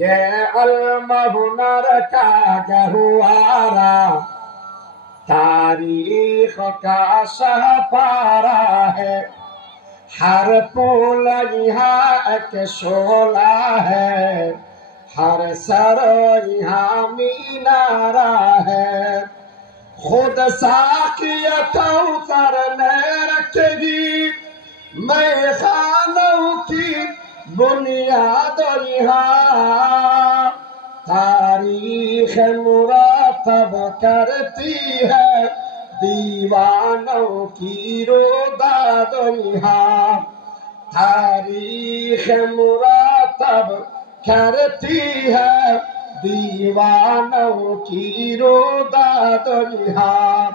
ये अलमहुनर का गहुआरा तारीख का शाहपारा है। हर पुल यहाँ एक शोला है, हर सर यहाँ मीनारा है। खुद साकिया कौसर ने रखेगी मैं खानों की बुनियाद यहाँ। तारीख मुरातब करती है दीवानों की रोदाद यहाँ। तारीख मुरातब करती है दीवानों की रोदाद यहाँ।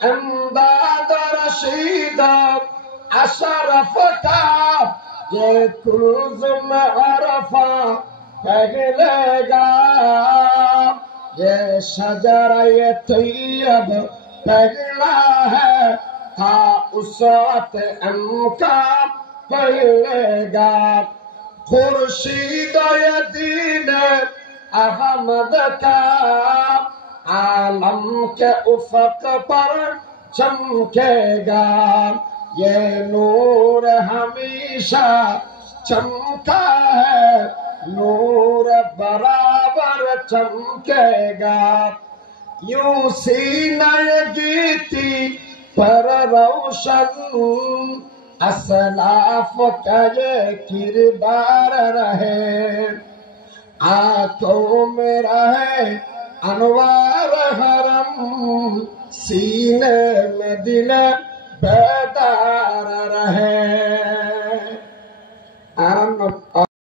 इमदाद रशीद अशरफ का ये कुल्ज़ुम अरफा पहलेगा, ये शजरा ये तैयब पहला है था उस वक्त इनका पहलेगा। खुर्शीद ये दीन अहमद का आलम के उफक पर चमकेगा। ये नूर हमेशा चमका है, नूर बराबर चमकेगा। यूं सीना गीती पर रोशन असलाफ का ये किरदार रहे। आंखों में रहे अनवार हरम, सीने में दिल बेदार रहे।